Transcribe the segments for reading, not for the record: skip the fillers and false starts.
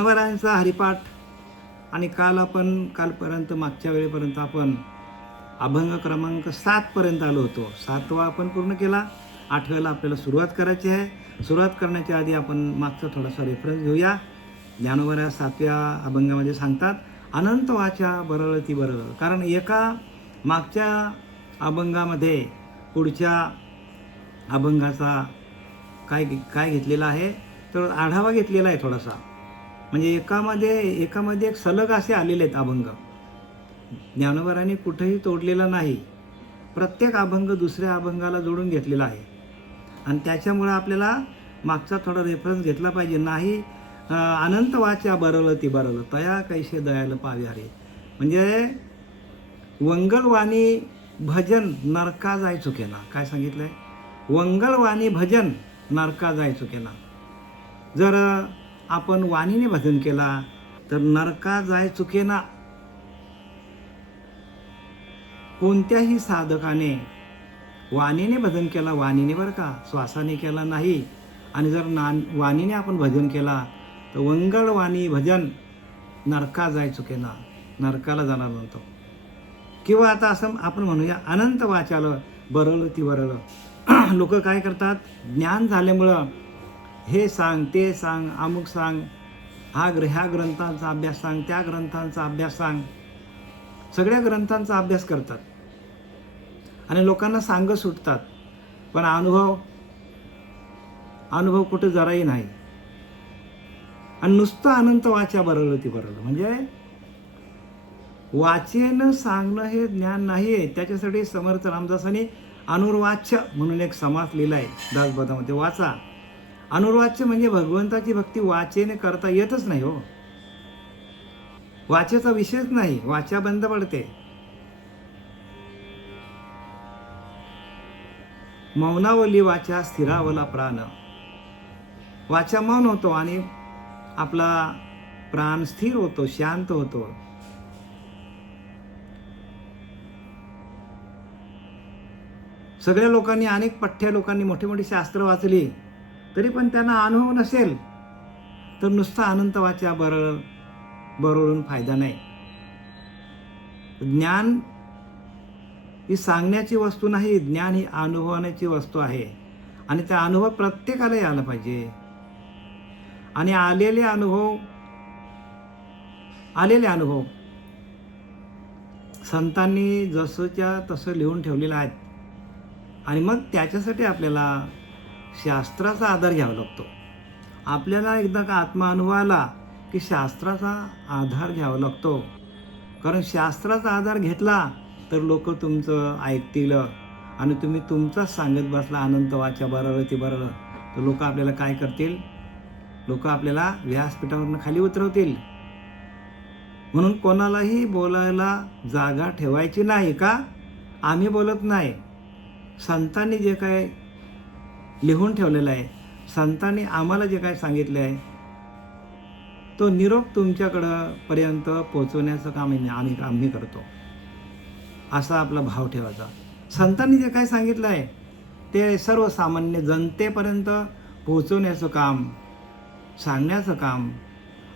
ज्ञानोबारायांचा हरिपाठ. आणि कालपर्यंत मागच्या वेळेपर्यंत आपण अभंग क्रमांक 7 पर्यंत आलो होतो. 7वा आपण पूर्ण केला. 8व्याला आपल्याला सुरुवात करायची आहे. सुरुवात करण्याच्या आधी आपण मागचा थोडासा रेफरन्स घेऊया. ज्ञानोबाराया 7व्या अभंगामध्ये सांगतात, अनंत वाचा बरळती बरळ. कारण एका मागच्या अभंगामध्ये पुढच्या अभंगाचा काय घेतलेला आहे, तर आढावा घेतलेला आहे थोडासा. म्हणजे एकामध्ये एक सलग असे आलेले आहेत अभंग. ज्ञानोबारायांनी कुठेही तोडलेला नाही. प्रत्येक अभंग दुसऱ्या अभंगाला जोडून घेतलेला आहे. आणि त्याच्यामुळं आपल्याला मागचा थोडा रेफरन्स घेतला पाहिजे. नाही अनंत वाचा बरळती बरळ तया कैसे दयाल पावे हरे. म्हणजे वंगलवाणी भजन नरका जाय चुकेना. काय सांगितलंय? वंगलवाणी भजन नरका जाय चुकेना. जर आपण वाणीने भजन केला तर नरका जाय चुकेना. कोणत्याही साधकाने वाणीने भजन केला, वाणीने बरं का, श्वासाने केला नाही. आणि जर वाणीने आपण भजन केला तर वंगळवाणी भजन नरका जाय चुकेना, नरकाला जाणार नव्हतो. किंवा आता असं आपण म्हणूया, अनंत वाचाल बरळती बरळ. लोक काय करतात, ज्ञान झाल्यामुळं हे सांग, ते सांग, अमुक सांग, ह्या ग्रंथांचा अभ्यास सांग, त्या ग्रंथांचा अभ्यास सांग, सगळ्या ग्रंथांचा अभ्यास करतात आणि लोकांना सांग सुटतात. पण अनुभव कुठे जराही नाही. आणि नुसतं अनंत वाचा बरळती बरळ म्हणजे वाचेनं सांगणं हे ज्ञान नाही आहे. त्याच्यासाठी समर्थ रामदासांनी अनुर्वाच्य म्हणून एक समास लिहिलाय दासबोधामध्ये. वाचा. अनुर्वाच्य म्हणजे भगवंताची भक्ती वाचेने करता येतच नाही हो. वाचेचा विषयच नाही. वाचा बंद पडते. मौनावली वाचा स्थिरावला प्राण. वाचा मौन होतो आणि आपला प्राण स्थिर होतो, शांत होतो. सगळ्या लोकांनी, अनेक पठ्य लोकांनी मोठी मोठी शास्त्र वाचली तरी पण त्यांना अनुभव नसेल तर नुसतं अनंत वाचा बरळून फायदा नाही. ज्ञान ही सांगण्याची वस्तू नाही, ज्ञान ही अनुभवण्याची वस्तू आहे. आणि त्या अनुभव प्रत्येकाला यायला पाहिजे. आणि आलेले अनुभव संतांनी जसंच्या तसं लिहून ठेवलेलं आहेत. आणि मग त्याच्यासाठी आपल्याला शास्त्राचा आधार घ्यावा लागतो. आपल्याला एकदा का आत्मानुभव आला की शास्त्राचा आधार घ्यावा लागतो. कारण शास्त्राचा आधार घेतला तर लोक तुमचं ऐकतील आणि तुम्ही तुमचाच सांगत बसला अनंत वाचा बरळती बरळ तर लोक आपल्याला काय करतील? लोक आपल्याला व्यासपीठावरून खाली उतरवतील. म्हणून कोणालाही बोलायला जागा ठेवायची नाही. का? आम्ही बोलत नाही. संतांनी जे काय लिहून ठेवलेलं आहे, संतांनी आम्हाला जे काय सांगितले आहे तो निरोप तुमच्याकडं पर्यंत पोहोचवण्याचं काम आम्ही करतो. असा आपला भाव ठेवायचा. संतांनी जे काय सांगितलं आहे ते सर्वसामान्य जनतेपर्यंत पोहोचवण्याचं काम, सांगण्याचं काम,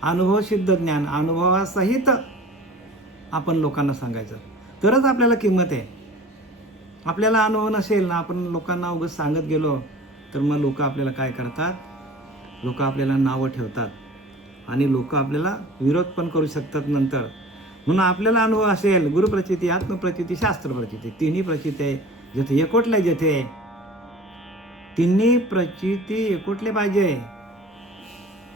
अनुभवसिद्ध ज्ञान अनुभवासहित आपण लोकांना सांगायचं तरच आपल्याला किंमत आहे. आपल्याला अनुभव नसेल ना, आपण लोकांना उगाच सांगत गेलो तर मग लोक आपल्याला काय करतात? लोक आपल्याला नावं ठेवतात आणि लोक आपल्याला विरोध पण करू शकतात नंतर. म्हणून आपल्याला अनुभव असेल, गुरुप्रचिती, आत्मप्रचिती, शास्त्रप्रचिती, तिन्ही प्रचिती जेथे एकवटल्या, जेथे तिन्ही प्रचिती एकवटले पाहिजे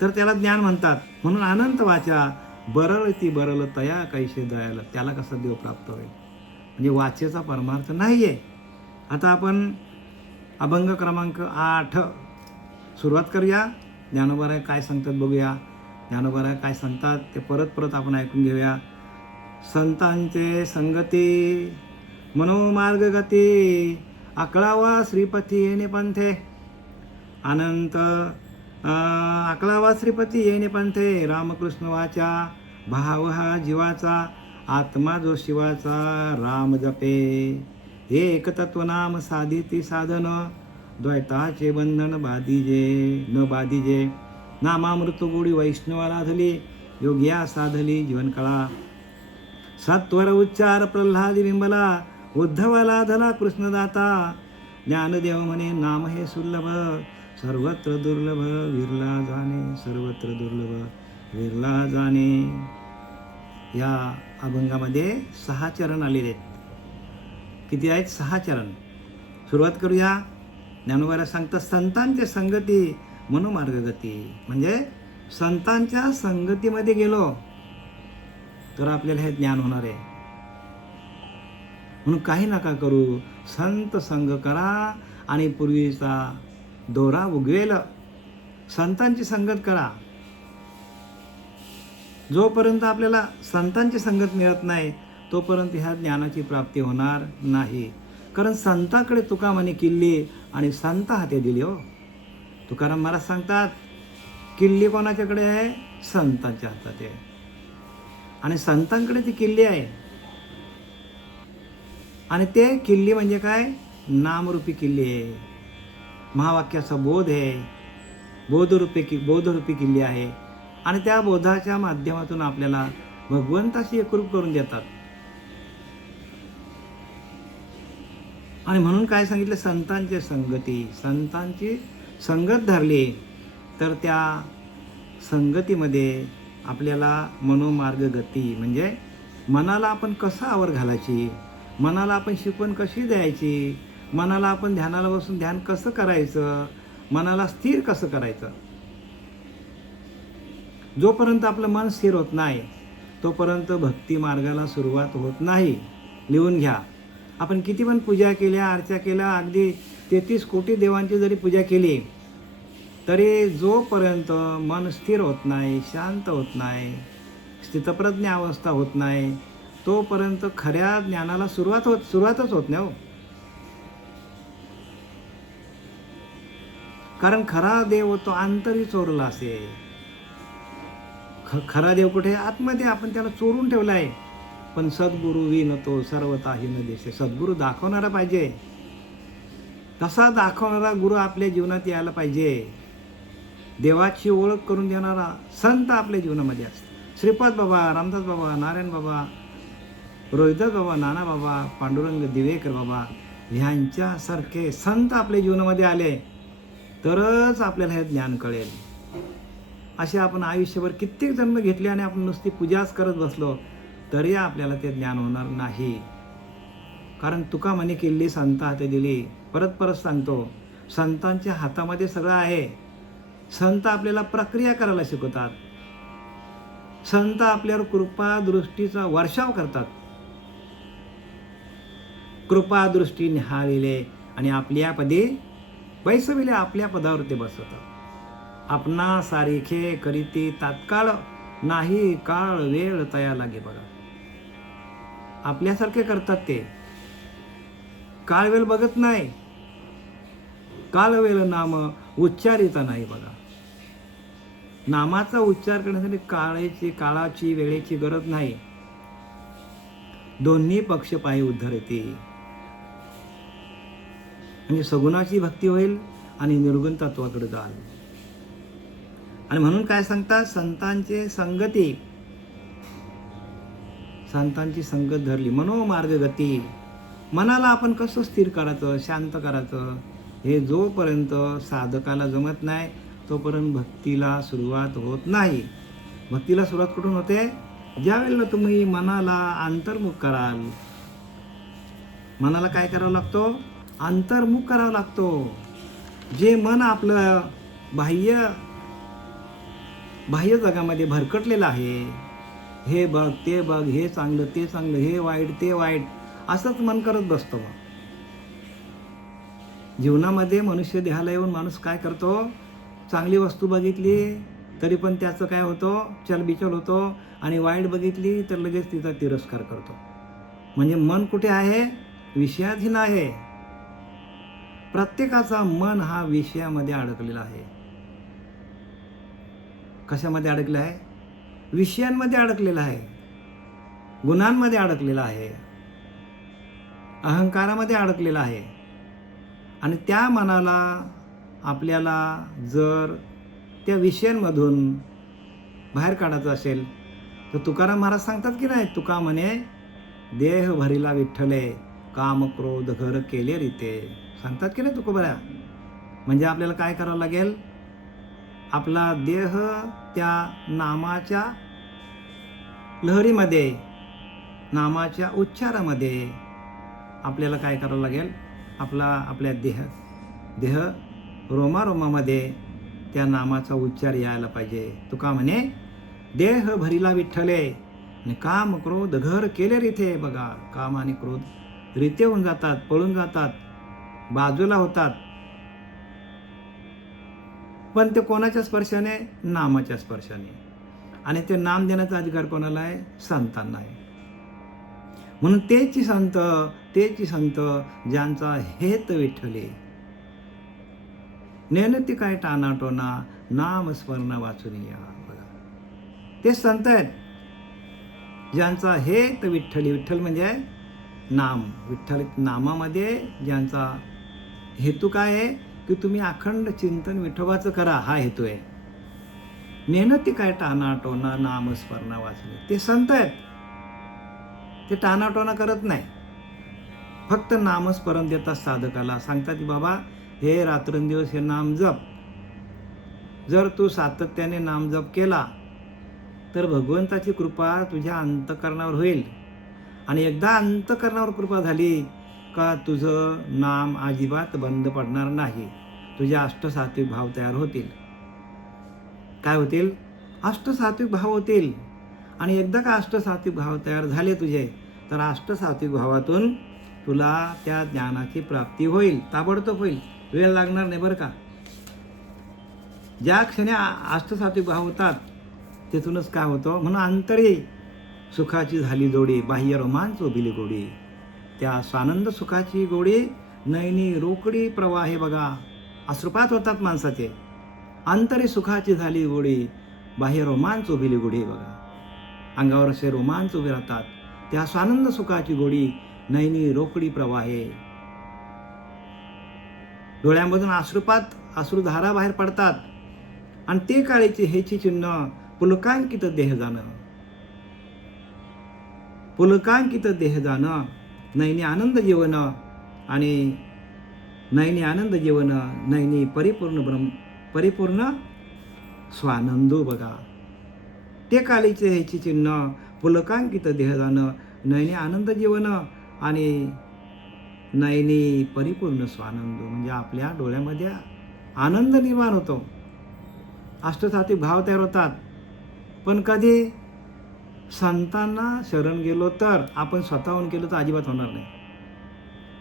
तर त्याला ज्ञान म्हणतात. म्हणून अनंत वाचा बरळती बरळ तया कैसे दयाल. त्याला कसं देव प्राप्त होईल? म्हणजे वाचेचा परमार्थ नाही आहे. आता आपण अभंग क्रमांक 8 सुरुवात करूया. ज्ञानोबाराय काय सांगतात बघूया. ज्ञानोबाराय काय सांगतात ते परत आपण ऐकून घेऊया. संतांचे संगती मनोमार्ग गती अकळावा श्रीपती येणे पंथे. अनंत अकळावा श्रीपती येणे पंथे. रामकृष्ण वाचा भाव हा जीवाचा आत्मा जो शिवाचा राम जपे. हे एकतत्वनाम साधिती साधन द्वैताचे बंधन न बाधिजे. नामामृत गोडी वैष्णवाला धली, योग्या साधली जीवनकळा. सत्वर उच्चार प्रल्हादी बिंबला, उद्धवाला धला कृष्णदाता. ज्ञानदेव म्हणे नाम हे सुलभ, सर्वत्र दुर्लभ विरला जाणे, सर्वत्र दुर्लभ विरला जाणे. या अभंगामध्ये 6 चरण आलेले आहेत. किती आहेत? 6 चरण. सुरुवात करूया. ज्ञानोबाला सांगतात संतांच्या संगती मनोमार्गगती. म्हणजे संतांच्या संगतीमध्ये गेलो तर आपल्याला हे ज्ञान होणार आहे. म्हणून काही नका करू, संत संग करा आणि पूर्वीचा दोरा उगवेल. संतांची संगत करा. जोपर्यंत आपल्याला संतांची संगत मिळत नाही तोपर्यंत ह्या ज्ञानाची प्राप्ती होणार नाही. कारण संताकडे तुका म्हणे किल्ली आणि संत हाते दिली. हो, तुकाराम महाराज सांगतात किल्ली कोणाच्याकडे आहे? संतांच्या हातात आहे. आणि संतांकडे ती किल्ली आहे. आणि ते किल्ली म्हणजे काय? नामरूपी किल्ली आहे. महावाक्याचा बोध आहे. बोधरूपी किल्ली आहे. आणि त्या बोधाच्या माध्यमातून आपल्याला भगवंताशी एकरूप करून देतात. आणि म्हणून काय सांगितलं? संतांची संगती. संतांची संगत धरली तर त्या संगतीमध्ये आपल्याला मनोमार्ग गती, म्हणजे मनाला आपण कसं आवर घालायची, मनाला आपण शिकवण कशी द्यायची, मनाला आपण ध्यानाला बसून ध्यान कसं करायचं, मनाला स्थिर कसं करायचं. जोपर्यंत आपलं मन स्थिर होत नाही तोपर्यंत भक्ती मार्गाला सुरुवात होत नाही. लिहून घ्या. आपण किती पण पूजा केल्या, अर्चा केल्या, अगदी 33 कोटी देवांची जरी पूजा केली तरी जोपर्यंत मन स्थिर होत नाही, शांत होत नाही, स्थितप्रज्ञ अवस्था होत नाही तोपर्यंत खऱ्या ज्ञानाला सुरुवातच होत नाही. हो, कारण खरा देव तो आंतरी चोरला असे. खरा देव कुठे? आतमध्ये. आपण त्याला चोरून ठेवला आहे. पण सद्गुरू विन तो सर्वताही न देशे. सद्गुरू दाखवणारा पाहिजे. तसा दाखवणारा गुरु आपल्या जीवनात यायला पाहिजे. देवाची ओळख करून देणारा संत आपल्या जीवनामध्ये असतो. श्रीपाद बाबा, रामदास बाबा, नारायण बाबा, रोहिदास बाबा, नाना बाबा, पांडुरंग दिवेकर बाबा ह्यांच्यासारखे संत आपल्या जीवनामध्ये आले तरच आपल्याला हे ज्ञान कळेल. असे आपण आयुष्यभर कित्येक जन्म घेतले आणि आपण नुसती पूजाच करत बसलो तरी आपल्याला ते ज्ञान होणार नाही. कारण तुका म्हणे किल्ली संत हाती दिली. परत सांगतो, संतांच्या हातामध्ये सगळं आहे. संत आपल्याला प्रक्रिया करायला शिकवतात. संत आपल्यावर कृपा दृष्टीचा वर्षाव करतात. कृपा दृष्टी निहाळिले आणि आपल्या पदी बैसविले. आपल्या पदावर ते बसवतात. आपणा सारिखे करीती तात्काळ, नाही काळ वेळ तया लागे. बघा, आपल्यासारखे करतात ते. काळ वेळ बघत नाही. काळ वेळ नाम उच्चारिता नाही. बघा, नामाचा उच्चार करण्यासाठी काळाची वेळेची गरज नाही. दोन्ही पक्ष पायी उद्धरते. म्हणजे सगुणाची भक्ती होईल आणि निर्गुण तत्वाकडे जाल. आणि म्हणून काय सांगतात? संतांची संगत धरली. मनोमार्ग गती. मनाला आपण कसं स्थिर करायचं, शांत करायचं, हे जोपर्यंत साधकाला जमत नाही तोपर्यंत भक्तीला सुरुवात होत नाही. भक्तीला सुरुवात कुठून होते? ज्या वेळेला तुम्ही मनाला अंतर्मुख कराल. मनाला काय करावं लागतो? अंतर्मुख करावा लागतो. जे मन आपलं बाह्य जगामध्ये भरकटलेलं आहे, हे बघ, ते बघ, हे चांगलं, ते चांगलं, हे वाईट, ते वाईट, असंच मन करत बसतो. मग जीवनामध्ये मनुष्य देहाला येऊन माणूस काय करतो? चांगली वस्तू बघितली तरी पण त्याचं काय होतं? चलबिचल होतो. आणि वाईट बघितली तर लगेच तिचा तिरस्कार करतो. म्हणजे मन कुठे आहे? विषयाधीन आहे. प्रत्येकाचा मन हा विषयामध्ये अडकलेला आहे. कशामध्ये अडकला आहे? विषयांमध्ये अडकलेला आहे. गुणांमध्ये अडकलेला आहे. अहंकारामध्ये अडकलेला आहे. आणि त्या मनाला आपल्याला जर त्या विषयांमधून बाहेर काढायचं असेल तर तुकाराम महाराज सांगतात की नाही, तुका म्हणे देह भरिला विठ्ठले, काम क्रोध घर केले रीते. सांगतात की नाही तुकोबऱ्या. म्हणजे आपल्याला काय करावं लागेल, आपला देह त्या नामाच्या लहरीमध्ये, नामाच्या उच्चारामध्ये आपल्याला काय करावं लागेल, आपल्या देह रोमारोमामध्ये त्या नामाचा उच्चार यायला पाहिजे. तुका म्हणे देह भरिला विठ्ठले आणि काम क्रोध घर केले रीते. बघा, काम आणि क्रोध रीते होऊन जातात, पळून जातात, बाजूला होतात. पण ते कोणाच्या स्पर्शाने? नामाच्या स्पर्शाने. आणि ते नाम देण्याचा अधिकार कोणाला आहे? संतांना आहे. म्हणून तेची संत ज्यांचा हेत विठ्ठले, नेनती काय टानाटोना, नाम स्मरण वाचून या. बघा, ते संत आहेत ज्यांचा हेत विठ्ठली. विठ्ठल म्हणजे नाम. विठ्ठल नामामध्ये ज्यांचा हेतू काय आहे की तुम्ही अखंड चिंतन विठोबाचं करा, हा हेतू आहे. नेनती काय टानाटोना, नाम स्मरण वाचणे. ते संत आहेत, ते टानाटोना करत नाही, फक्त नामस्मरण देतात साधकाला. सांगतात की बाबा हे रात्रंदिवस हे नाम जप. जर तू सातत्याने नाम जप केला तर भगवंताची कृपा तुझ्या अंतःकरणावर होईल. आणि एकदा अंतःकरणावर कृपा झाली का तुझं नाम अजिबात बंद पडणार नाही. तुझे अष्टसात्विक भाव तयार होतील. काय होतील? अष्टसात्विक भाव होतील. आणि एकदा का अष्टसात्विक भाव तयार झाले तुझे, तर अष्टसात्विक भावातून तुला त्या ज्ञानाची प्राप्ती होईल. ताबडतोब होईल, वेळ लागणार नाही बरं का. ज्या क्षणी अष्टसात्विक भाव होतात तिथूनच काय होतं, म्हणून अंतरी सुखाची झाली जोडी, बाह्य रोमांच उभिली गोडी. त्या स्वानंद सुखाची गोडी नयनी रोकडी प्रवाहे. बघा, अश्रुपात होतात माणसाचे. अंतरी सुखाची झाली गोडी, बाह्य रोमांच उभिली गोडी. बघा, अंगावर असे रोमांच उभे राहतात. त्या स्वानंद सुखाची गोडी नयनी रोकडी प्रवाहे. डोळ्यांमधून अश्रुधारा बाहेर पडतात. आणि ते काळीचे हेची चिन्ह पुलकांकित देह जाणं. पुलकांकित देह जाणं, नयनी आनंद जीवन. आणि नयनी आनंद जीवन, नयनी परिपूर्ण स्वानंदो. बघा, ते काळीचे हेची चिन्ह पुलकांकित देह जाणं, नयनी आनंद जीवन आणि नयनी परिपूर्ण स्वानंद. म्हणजे आपल्या डोळ्यामध्ये आनंद निर्माण होतो, अष्टसात्विक भाव तयार होतात. पण कधी संतांना शरण गेलो तर, आपण स्वतःहून केलं तर अजिबात होणार नाही.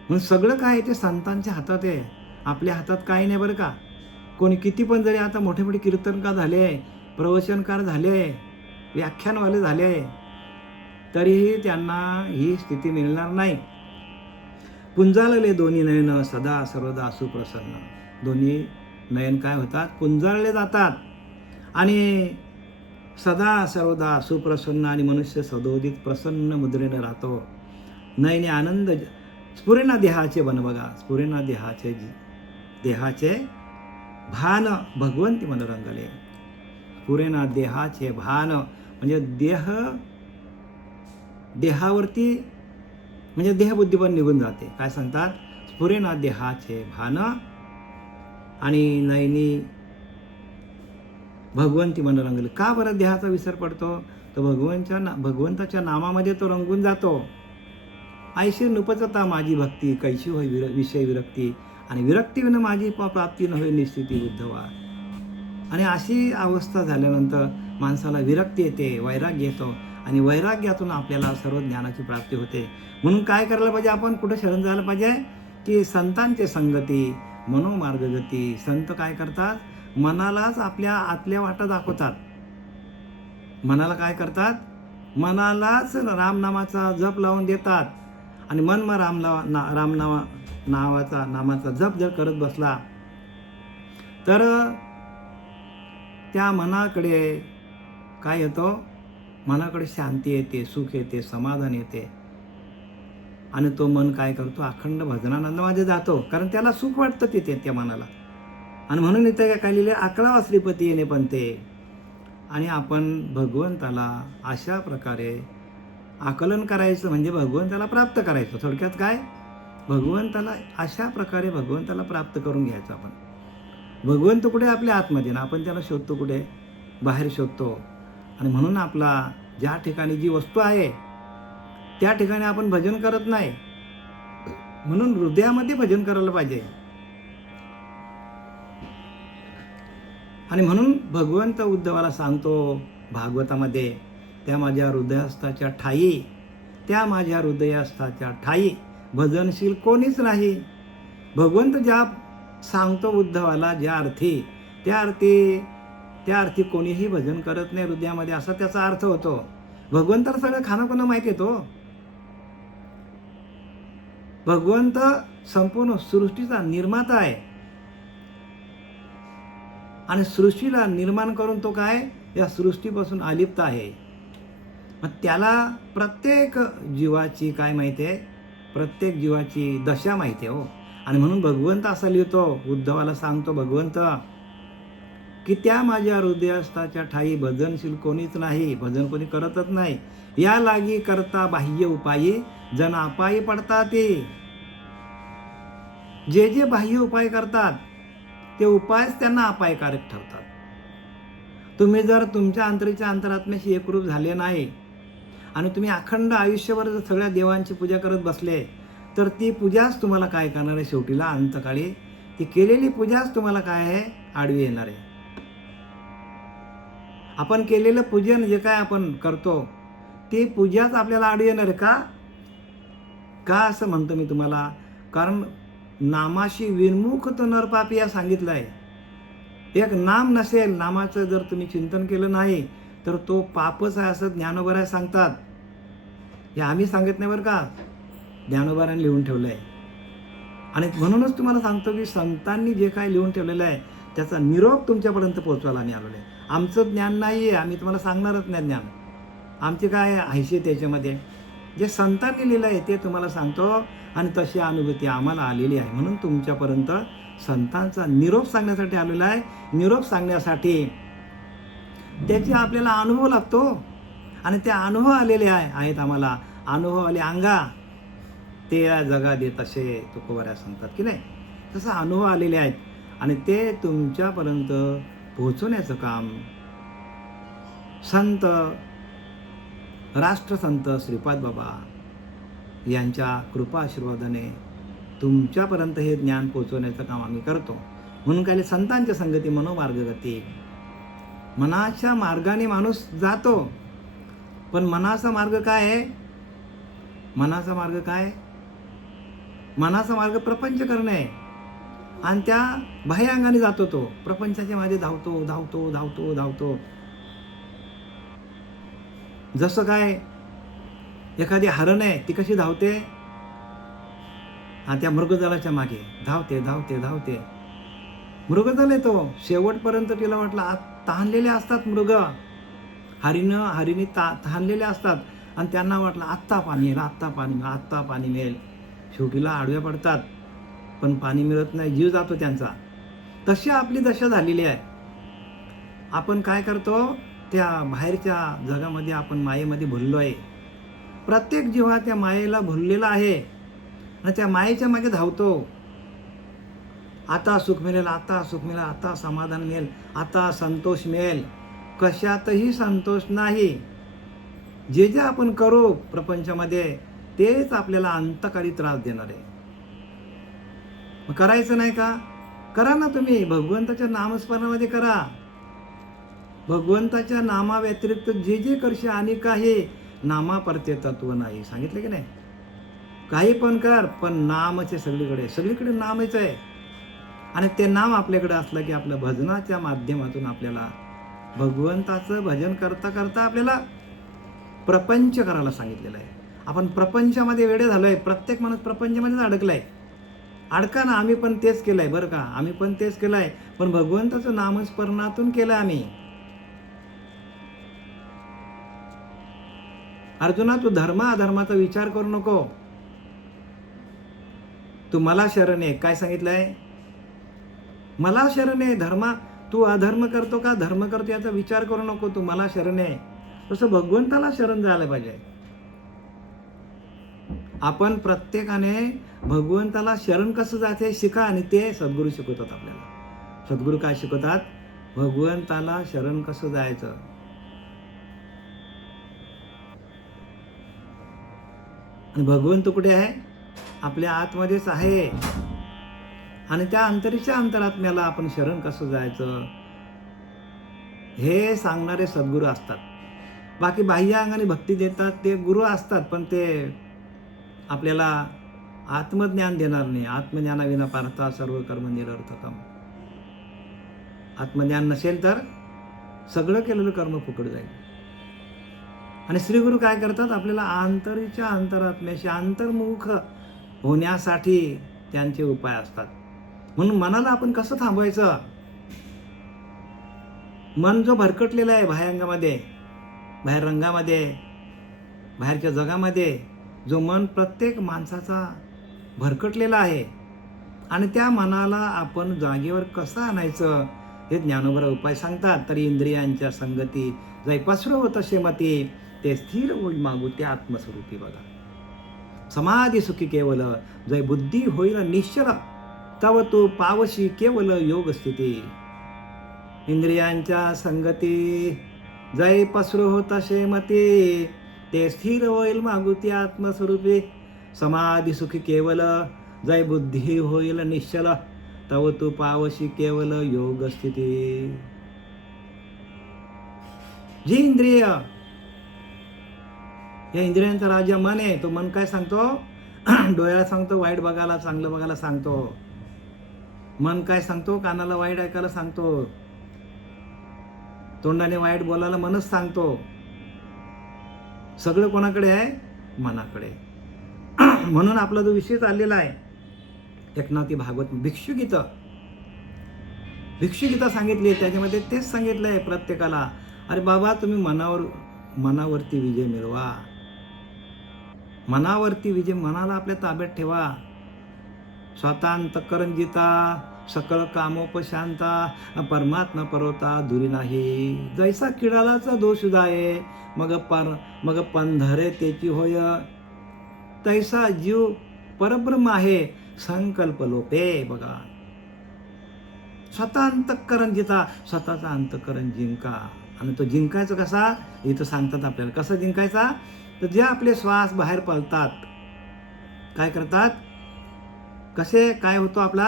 म्हणून सगळं काय ते संतांच्या हातात आहे, आपल्या हातात काही नाही बरं का. कोणी किती पण जरी आता मोठे मोठे कीर्तनकार झाले, प्रवचनकार झाले, व्याख्यानवाले झाले, तरीही त्यांना ही स्थिती मिळणार नाही. पुंजाळले दोन्ही नयन, सदा सर्वदा सुप्रसन्न. दोन्ही नयन काय होतात? पुंजाळले जातात. आणि सदा सर्वदा सुप्रसन्न, आणि मनुष्य सदोदित प्रसन्न मुद्रेने राहतो. नयनी आनंद स्फुरेना देहाचे बन. बघा, स्फुरेना देहाचे भान भगवंती मन रंगले. स्फुरेना देहाचे भान म्हणजे देहावरती म्हणजे देहबुद्धी पण निघून जाते. काय सांगतात? स्फुरेना देहाचे भान आणि नयनी भगवंती मन रंगले. का बरं देहाचा विसर पडतो? तर भगवंताच्या नामामध्ये तो रंगून जातो. ऐशी नुपचता माझी भक्ती, कैशी होय विषय विरक्ती, आणि विरक्ती विन माझी प्राप्ती न होय निश्चिती उद्धवा. आणि अशी अवस्था झाल्यानंतर माणसाला विरक्ती येते, वैराग्य येतो, आणि वैराग्यातून आपल्याला सर्व ज्ञानाची प्राप्ती होते. म्हणून काय करायला पाहिजे? आपण कुठे शरण जायला पाहिजे? की संतांचे संगती, मनोमार्गगती. संत काय करतात? मनालाच आपल्या आतल्या वाटा दाखवतात. मनाला काय करतात? मनालाच रामनामाचा जप लावून देतात. आणि मन मग नामाचा जप जर करत बसला तर त्या मनाकडे काय येतो? मनाकडे शांती येते, सुख येते, समाधान येते. आणि तो मन काय करतो? अखंड भजनानंदामध्ये जातो. कारण त्याला सुख वाटतं तिथे त्या मनाला. आणि म्हणून इथे काय लिहिले, आकळावा श्रीपती येणे पंते. आणि आपण भगवंताला अशा प्रकारे आकलन करायचं, म्हणजे भगवंताला प्राप्त करायचं. थोडक्यात काय, भगवंताला अशा प्रकारे भगवंताला प्राप्त करून घ्यायचं. आपण भगवंत कुठे, आपल्या आतमध्ये ना, आपण त्याला शोधतो कुठे, बाहेर शोधतो. आणि म्हणून आपला ज्या ठिकाणी जी वस्तू आहे त्या ठिकाणी आपण भजन करत नाही. म्हणून हृदयामध्ये भजन करायला पाहिजे. आणि म्हणून भगवंत उद्धवाला सांगतो भागवतामध्ये, त्या माझ्या हृदयस्थाच्या ठाई, त्या माझ्या हृदयस्थाच्या ठाई भजनशील कोणीच नाही. भगवंत ज्या सांगतो उद्धवाला, ज्या अर्थी, त्या अर्थी कोणीही भजन करत नाही हृदयामध्ये, असा त्याचा अर्थ होतो. भगवंताला सगळं खाणं माहिती येतो. भगवंत संपूर्ण सृष्टीचा निर्माता आहे. आणि सृष्टीला निर्माण करून तो काय, या सृष्टीपासून अलिप्त आहे. मग त्याला प्रत्येक जीवाची काय माहिती आहे, प्रत्येक जीवाची दशा माहिती आहे हो. आणि म्हणून भगवंत असं लिहितो, उद्धवाला सांगतो भगवंत की त्या माझ्या हृदयस्थाच्या ठाई भजनशील कोणीच नाही, भजन कोणी करतच नाही. या लागी करता बाह्य उपायी जन अपायी पडतात. ते जे जे बाह्य उपाय करतात ते उपायच त्यांना अपायकारक ठरतात. तुम्ही जर तुमच्या अंतरात्म्याशी एकरूप झाले नाही आणि तुम्ही अखंड आयुष्यभर जर सगळ्या देवांची पूजा करत बसले, तर ती पूजाच तुम्हाला काय करणार आहे, शेवटीला अंतकाळी ती केलेली पूजाच तुम्हाला काय आहे, आडवी येणार आहे. आपण केलेलं पूजन जे काय आपण करतो ते पूजाच आपल्याला आडवी येणार आहे. का असं म्हणतो मी तुम्हाला, कारण नामाशी विन्मुख तो नरपापी या सांगितलं आहे. एक नाम नसेल, नामाचं जर तुम्ही चिंतन केलं नाही तर तो पापच आहे असं ज्ञानोबराय सांगतात. हे आम्ही सांगत नाही बरं का, ज्ञानोबारांनी लिहून ठेवलं आहे. आणि म्हणूनच तुम्हाला सांगतो की संतांनी जे काय लिहून ठेवलेलं आहे त्याचा निरोप तुमच्यापर्यंत पोहोचवायला आम्ही आलेलो आहे. आमचं ज्ञान नाही आहे, आम्ही तुम्हाला सांगणारच नाही ज्ञान. आमचे काय हैसियत त्याच्यामध्ये, जे संतांनी लिहिलं आहे ते तुम्हाला सांगतो. आणि तशी अनुभूती आम्हाला आलेली आहे, म्हणून तुमच्यापर्यंत संतांचा निरोप सांगण्यासाठी आलेला आहे. निरोप सांगण्यासाठी त्याचे आपल्याला अनुभव लागतो. आणि ते अनुभव आलेले आहेत आम्हाला. अनुभव आले अंगा ते या जगा दे तसे तुकोबऱ्या सांगतात की नाही, तसं अनुभव आलेले आहेत. आणि ते तुमच्यापर्यंत पोहोचवण्याचं काम संत, राष्ट्रसंत श्रीपाद बाबा यांच्या कृपा आशीर्वादाने तुमच्यापर्यंत हे ज्ञान पोहोचवण्याचं काम आम्ही करतो. म्हणून काय, संतांच्या संगती मनोमार्गगती. मनाच्या मार्गाने माणूस जातो, पण मनाचा मार्ग काय आहे, मनाचा मार्ग काय, मनाचा मार्ग प्रपंच करणे आहे. आणि त्या बाह्यांगाने जातो, तो प्रपंचाच्या मागे धावतो धावतो धावतो धावतो. जसं काय एखादी हरण आहे, ती कशी धावते, त्या मृगजळाच्या मागे धावते धावते धावते. मृगजळ येतो शेवटपर्यंत, तिला वाटलं तहानलेले असतात मृग, हरिणी तहानलेले असतात. आणि त्यांना वाटलं आत्ता पाणी येईल, आत्ता पाणी मिळेल, आत्ता पाणी मिळेल. शेवटीला आडव्या पडतात, पण पाणी मिळत नाही, जीव जातो त्यांचा. तशी आपली दशा झालेली आहे. आपण काय करतो, त्या बाहेरच्या जगामध्ये आपण मायेमध्ये भुललो आहे. प्रत्येक जीव हा त्या मायेला भुललेला आहे आणि त्या मायेच्या मागे धावतो. आता सुख मिळेल, आता सुख मिळेल, आता समाधान मिळेल, आता संतोष मिळेल. कशातही संतोष नाही. जे जे आपण करू प्रपंचामध्ये तेच आपल्याला अंतकाळी त्रास देणार आहे. मग करायचं नाही का, करा ना तुम्ही. भगवंताच्या नामस्मरणामध्ये करा. भगवंताच्या नामाव्यतिरिक्त जे जे करशील आणि काही नामापरते तत्व नाही, सांगितलं की नाही. काही पण कर, पण नामच आहे सगळीकडे नामच आहे. आणि ते नाम आपल्याकडे असलं की आपल्या भजनाच्या माध्यमातून आपल्याला भगवंताचं भजन करता करता आपल्याला प्रपंच करायला सांगितलेलं आहे. आपण प्रपंचामध्ये वेडे झालोय, प्रत्येक माणूस प्रपंचामध्येच अडकलाय. अडका ना, आम्ही पण तेच केलंय बरं का, आम्ही पण तेच केलंय, पण भगवंताचं नामस्मरणातून केलंय आम्ही. अर्जुना, तू धर्म अधर्माचा विचार करू नको, तू मला शरण आहे. काय सांगितलंय, मला शरण आहे. तू अधर्म करतो का धर्म करतो याचा विचार करू नको, तू मला शरण आहे. तसं भगवंताला शरण जायला पाहिजे. आपण प्रत्येकाने भगवंताला शरण कसं जायचं हे शिका, आणि ते सद्गुरू शिकवतात आपल्याला. सद्गुरू काय शिकवतात? भगवंताला शरण कसं जायचं. आणि भगवंत कुठे आहे? आपल्या आतमध्येच आहे. आणि त्या अंतरीच्या अंतरात्म्याला आपण शरण कसं जायचं हे सांगणारे सद्गुरू असतात. बाकी बाह्य अंगाने भक्ती देतात ते गुरु असतात, पण ते आपल्याला आत्मज्ञान देणार नाही. आत्मज्ञानाविना पार्था सर्व कर्म निरर्थकम. आत्मज्ञान नसेल तर सगळं केलेलं कर्म फुकट जाईल. आणि श्रीगुरु काय करतात? आपल्याला अंतरीच्या अंतरात्म्याशी अंतर्मुख होण्यासाठी त्यांचे उपाय असतात. म्हणून मनाला आपण कसं थांबवायचं? मन जो भरकटलेला आहे बाह्यांगामध्ये, बाहेर रंगामध्ये, बाहेरच्या जगामध्ये, जो मन प्रत्येक माणसाचा भरकटलेला आहे, आणि त्या मनाला आपण जागेवर कसं आणायचं हे ज्ञानोबा उपाय सांगतात. तरी इंद्रियांच्या संगती जै पसरो तसे मती, ते स्थिर होईल मागू ते आत्मस्वरूपी. बघा, समाधी सुखी केवल जै बुद्धी होईल निश्चल, तव तो पावशी केवल योग स्थिती. इंद्रियांच्या संगती जै पसरो तसे मती, ते स्थिर होईल मागू ते आत्मस्वरूपी. समाधी सुखी केवल जय बुद्धी होईल निश्चल, तव तू पावशी केवल योग स्थिती. जी इंद्रिय, या इंद्रियांचा राजा मन आहे. तो मन काय सांगतो? डोळ्याला सांगतो वाईट बघायला, चांगलं बघायला सांगतो. मन काय सांगतो? कानाला वाईट ऐकायला सांगतो. तोंडाने वाईट बोलायला मनच सांगतो. सगळं कोणाकडे आहे? मनाकडे. म्हणून आपला जो विषय चाललेला आहे एकनाथी भागवत भिक्षुगीता सांगितली, त्याच्यामध्ये तेच सांगितलंय प्रत्येकाला. अरे बाबा, तुम्ही मनावरती विजय मिळवा. मनावरती विजय, मनाला आपल्या ताब्यात ठेवा. स्वतः अंतःकरण जिता, सकल कामोपशांता, परमात्मा परवता दुरी नाही. जैसा किडालाचा दोष जाये, मग पंधरे त्याची होय. तैसा जीव परब्रह्म आहे, संकल्प लोपे. बघा, स्वतः अंतःकरण जिता, स्वतःचा अंतःकरण जिंका. आणि तो जिंकायचा कसा? इथं सांगतात आपल्याला. कसा जिंकायचा? तर जे आपले श्वास बाहेर पळतात, काय करतात? कसे काय होतो आपला?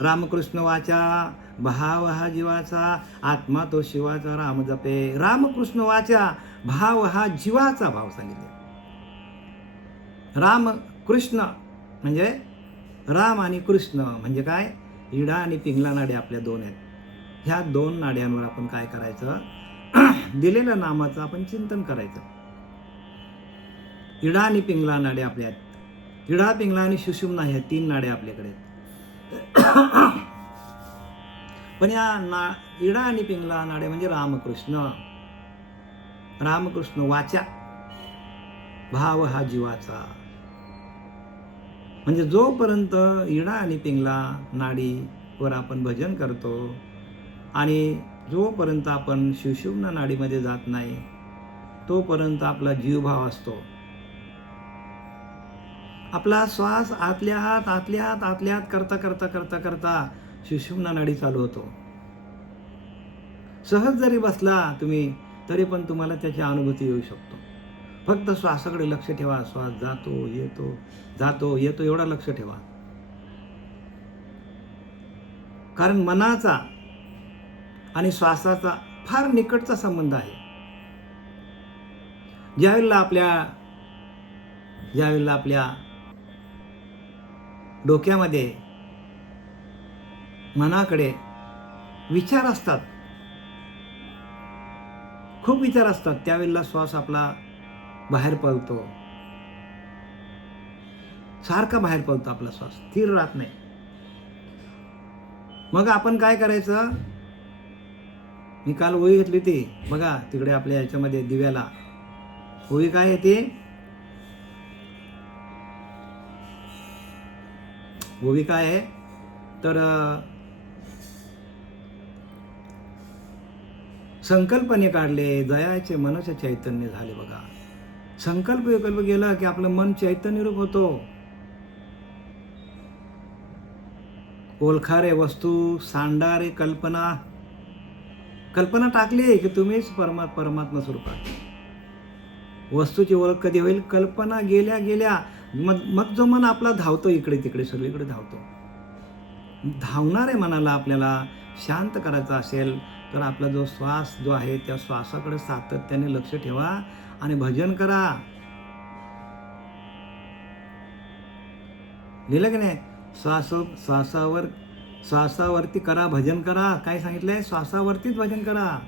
रामकृष्ण वाचा भाव हा जीवाचा, आत्मा तो शिवाचा राम जपे. रामकृष्ण वाचा भाव हा जीवाचा भाव सांगितले. राम कृष्ण म्हणजे राम आणि कृष्ण म्हणजे काय? इडा आणि पिंगला नाड्या आपल्या दोन आहेत. ह्या दोन नाड्यांवर आपण काय करायचं? दिलेल्या नामाचं आपण चिंतन करायचं. इडा आणि पिंगला नाड्या आपल्या आहेत. इडा, पिंगला आणि सुषुम्ना ह्या तीन नाड्या आपल्याकडे आहेत. पण या इडा आणि पिंगला नाड्या म्हणजे रामकृष्ण. रामकृष्ण वाचा, भाव हा जीवाचा. म्हणजे जोपर्यंत इडा आणि पिंगला नाडीवर आपण भजन करतो आणि जोपर्यंत आपण सुषुम्ना नाडीमध्ये जात नाही, तोपर्यंत आपला जीवभाव असतो. आपला श्वास आतल्या आत करता करता करता करता सुषुम्ना नाडी चालू होतो. सहज जरी बसला तुम्ही तरी पण तुम्हाला त्याची अनुभूती येऊ शकतो. फक्त श्वासाकडे लक्ष ठेवा. श्वास जातो येतो, जातो येतो, एवढा लक्ष ठेवा. कारण मनाचा आणि श्वासाचा फार निकटचा संबंध आहे. ज्यावेळेला आपल्या डोक्यामध्ये मनाकडे विचार असतात, खूप विचार असतात, त्यावेळेला श्वास आपला बाहेर पळतो, सारखा बाहेर पळतो आपला श्वास, स्थिर राहत नाही. मग आपण काय करायचं? मी काल ओवी घेतली होती बघा, तिकडे आपल्या याच्यामध्ये दिव्याला ओवी काय येते? ओवी काय आहे? तर संकल्पने काढले, जयाचे मनचे चैतन्य झाले. बघा, संकल्प विकल्प गेला की आपलं मन चैतन्य रूप होतो. ओळखारे वस्तू, सांडारे कल्पना. कल्पना टाकली की तुम्हीच परमात्मा स्वरूपात. वस्तूची ओळख कधी होईल? कल्पना गेल्या गेल्या. मग जो मन आपला धावतो इकडे तिकडे, सगळीकडे धावतो. धावणाऱ्या मनाला आपल्याला शांत करायचं असेल तर आपला जो श्वास जो आहे त्या श्वासाकडे सातत्याने लक्ष ठेवा आणि भजन करा. लिहिलं की नाही? श्वासावरती करा भजन करा. काय सांगितलंय? श्वासावरतीच भजन करा.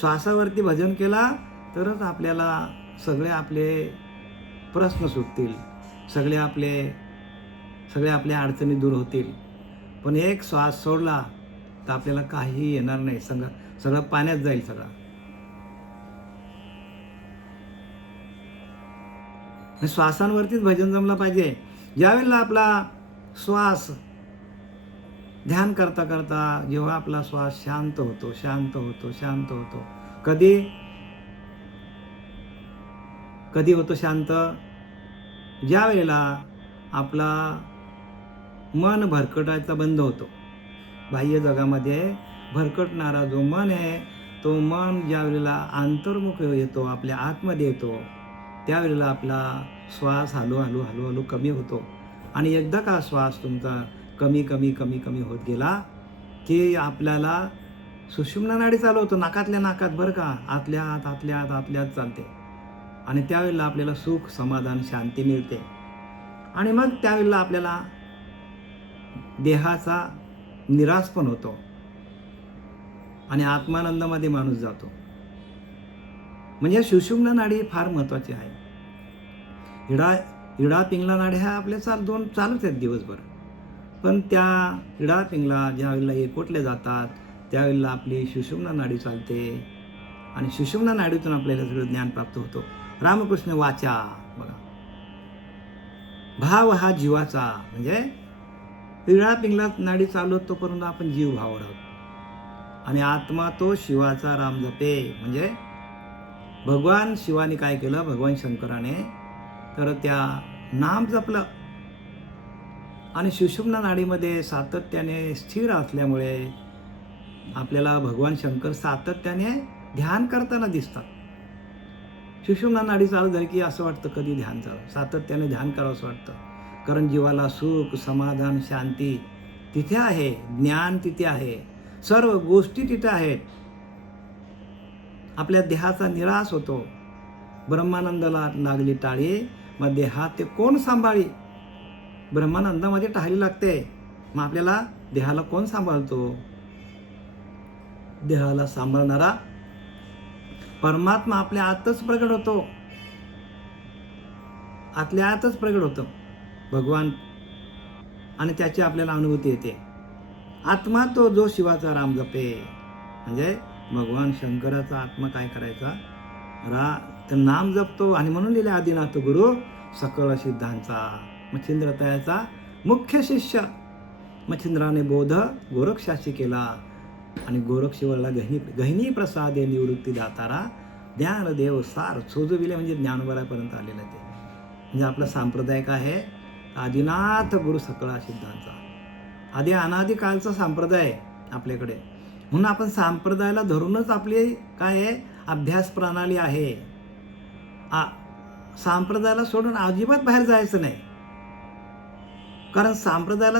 श्वासावरती भजन केला तरच आपल्याला सगळे आपले प्रश्न सुटतील, सगळे आपल्या अडचणी दूर होतील. पण एक श्वास सोडला तर आपल्याला काही येणार नाही. सगळं पाण्यात जाईल सगळं. श्वासांवरतीच भजन जमलं पाहिजे. ज्यावेळेला आपला श्वास ध्यान करता करता जेव्हा आपला श्वास शांत होतो शांत होतो शांत होतो. कधी होतो शांत? ज्या वेळेला आपला मन भरकटायचा बंद होतो. बाह्य जगामध्ये भरकटणारा जो मन आहे तो मन ज्या वेळेला अंतर्मुख येतो, आपल्या आतमध्ये येतो, त्यावेळेला आपला श्वास हळूहळू कमी होतो. आणि एकदा का श्वास तुमचा कमी कमी कमी कमी होत गेला की आपल्याला सुषुम्ना नाडी चालू होतो. नाकातल्या नाकात बरं का, आतल्या आत चालते. आणि त्यावेळेला आपल्याला सुख समाधान शांती मिळते. आणि मग त्यावेळेला आपल्याला देहाचा निराश पण होतो आणि आत्मानंदामध्ये माणूस जातो. म्हणजे सुषुम्ना नाडी फार महत्त्वाची आहे. इडा पिंगला नाडी ह्या आपल्या दोन चालूच आहेत दिवसभर. पण त्या इडा पिंगला ज्या वेळेला एकवटले जातात त्यावेळेला आपली सुषुम्ना नाडी चालते आणि सुषुम्ना नाडीतून आपल्याला सगळं ज्ञान प्राप्त होतो. रामकृष्ण वाचा. बघा, भाव हा जीवाचा. म्हणजे इडा पिंगला नाडी चालू होतो परंतु आपण जीव भावावर आहोत. आणि आत्मा तो शिवाचा राम जपे. म्हणजे भगवान शिवाने काय केलं? भगवान शंकराने तर त्या नाम जपलं आणि सुषुम्ना नाडीमध्ये सातत्याने स्थिर असल्यामुळे आपल्याला भगवान शंकर सातत्याने ध्यान करताना दिसतात. सुषुम्ना नाडी चालू झाली की असं वाटतं कधी ध्यान चालू, सातत्याने ध्यान करावं असं वाटतं. कारण जीवाला सुख समाधान शांती तिथे आहे, ज्ञान तिथे आहे, सर्व गोष्टी तिथे आहेत. आपल्या देहाचा निराश होतो. ब्रह्मानंदाला लागली टाळी मग देहात ते कोण सांभाळी? ब्रह्मानंदामध्ये टाळी लागते. मग आपल्याला देहाला कोण सांभाळतो? देहाला सांभाळणारा परमात्मा आपल्या आतच प्रगट होतो. आतल्या आतच प्रगट होतो भगवान आणि त्याची आपल्याला अनुभूती येते. आत्मा तो जो शिवाचा राम जपे. म्हणजे भगवान शंकराचा आत्मा काय करायचा? तर नाम जपतो. आणि म्हणून लिहिले आदिनाथ गुरु सकळ सिद्धांचा. मच्छिंद्रतयाचा मुख्य शिष्य. मच्छिंद्राने बोध गोरक्षाशी केला आणि गोरक्षीवरला गहिनी प्रसादे निवृत्ती दातारा ज्ञानदेव सार सोजविले. म्हणजे ज्ञानवरापर्यंत आलेलं ते. म्हणजे आपला संप्रदाय काय आहे? आदिनाथ गुरु सकळा सिद्धांचा. आधी अनादिकालचा संप्रदाय आपल्याकडे. म्हणून आपण संप्रदायाला धरूनच आपली काय आहे? अभ्यास प्रणाली आहे. संप्रदायाला सोडून अजिबात बाहेर जायचं नाही. कारण संप्रदायाला